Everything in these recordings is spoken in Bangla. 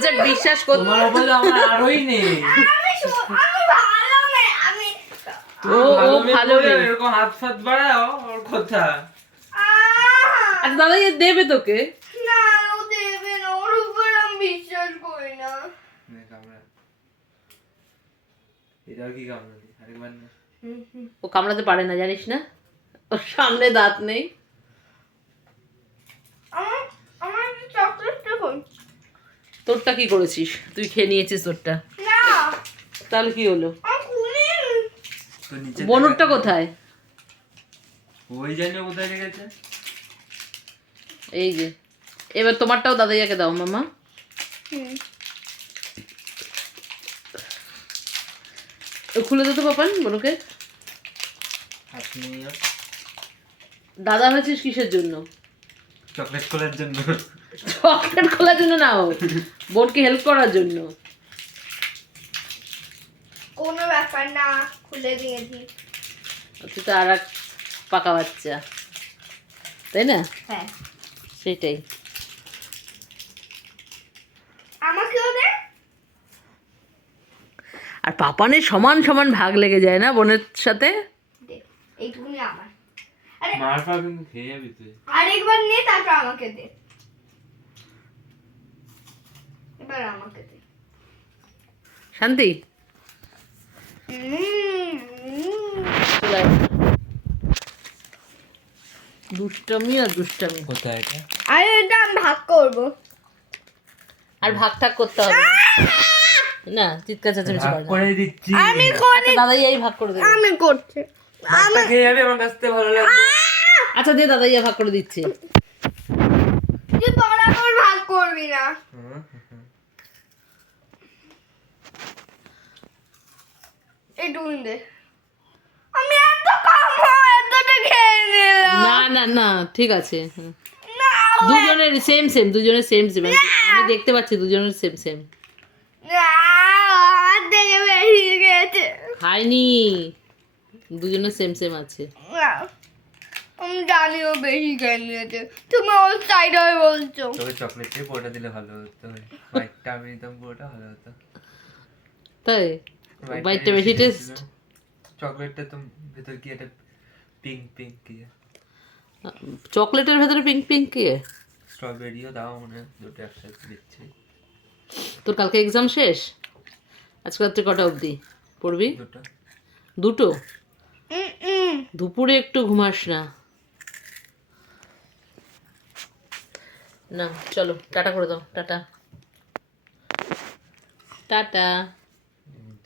আচ্ছা বিশ্বাস কর, তোমার উপরে আমার আরোই নেই। ও ভালো নেই। এরকম হাত ফাত বাড়াও ওর কথা। আচ্ছা দাদা এ দেবে তোকে। না ও দেবে না, ওর উপর আমি বিশ্বাস করি না। নে কামড়া। এটাও কি কামড়ালি? আরেকবার না। ও কামড়াতে পারে না জানিস না, ওর সামনে দাঁত নেই। আমার আমার চকলেটটা কই? তোরটা কি করেছিস? তুই খেয়ে নিয়েছিস তোরটা, না তাহলে কি হলো? আমার খুলি। তো নিচে বনুরটা কোথায়? ওই জানি কোথায় রেখেছে। এই যে, এবার তোমারটাও দাদাইয়াকে দাও মামা। খুলে দে তো পাপান বনুকে। হাত নিয়ে দাদা হয়েছিস কিসের জন্য? চকলেট খোলার জন্য। চকলেট খোলার জন্য না, ও বোনকে হেল্প করার জন্য। কোনো ব্যাপার না, খুলে দিয়েছি। তুই তো আর এক পাকা বাচ্চা, তাই না? হ্যাঁ সেটাই। আমাকেও দে। আর পাপানের সমান সমান ভাগ লেগে যায় না বোনের সাথে? দে এইটুকুনি আমার। আরে মার পা কিন্তু খেয়ে যাবি তুই। আরেকবার নে, তারপর আমাকে দে। এবার আমাকে দে। শান্তি চলে আয়। দুষ্টামি আর দুষ্টামি। কোথায় এটা? আরে এটা আমি ভাগ করবো। আর ভাগ ঠাক করতে হবে না। না চিৎকার চেঁচামেচি ভাগ করে না। করে দিচ্ছি। আমি করি। দাদাইয়াই ভাগ করে দেবে। আমি করছি। ভাগটা খেয়ে যাবি, আমার কাছ থেকে ভালো লাগবে। আচ্ছা দে, দাদাইয়া ভাগ করে দিচ্ছে। তুই বরাবর ভাগ করবি না। এইটুকুনি দে। আমি এত খাবো, এতটা খেয়ে নিলাম। না না না ঠিক আছে। হুম। না, দুজনের সেম সেম, দুজনের সেম সেম। আমি দেখতে পাচ্ছি দুজনের সেম সেম। না, আমার থেকে বেশি খেয়েছে। খাইনি, দুজনের সেম সেম আছে। না, আমি জানিও বেশি খেয়ে নিয়েছে। তুমি ওর সাইড হয়ে বলছো। তোকে চকলেটে পুরোটা দিলে ভালো হতো। হোয়াইটটা আমি দিতাম, পুরোটা ভালো হতো। তাই বাইটটা বেশি টেস্ট। চকলেটটা তো ভেতর কি একটা পিঙ্ক পিঙ্ক কি চকলেটের ভেতরে পিঙ্ক পিঙ্ক কি? স্ট্রবেরিও দাও মনে হয়, দুটো একসাথে দিচ্ছি। তোর কালকে এক্সাম শেষ? আজকে রাত্রে কটা অবধি পড়বি? দুটো। দুটো? দুপুরে একটু ঘুমাস না? না চলো টাটা করে দাও, টাটা টাটা।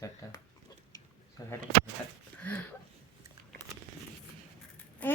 চারটা।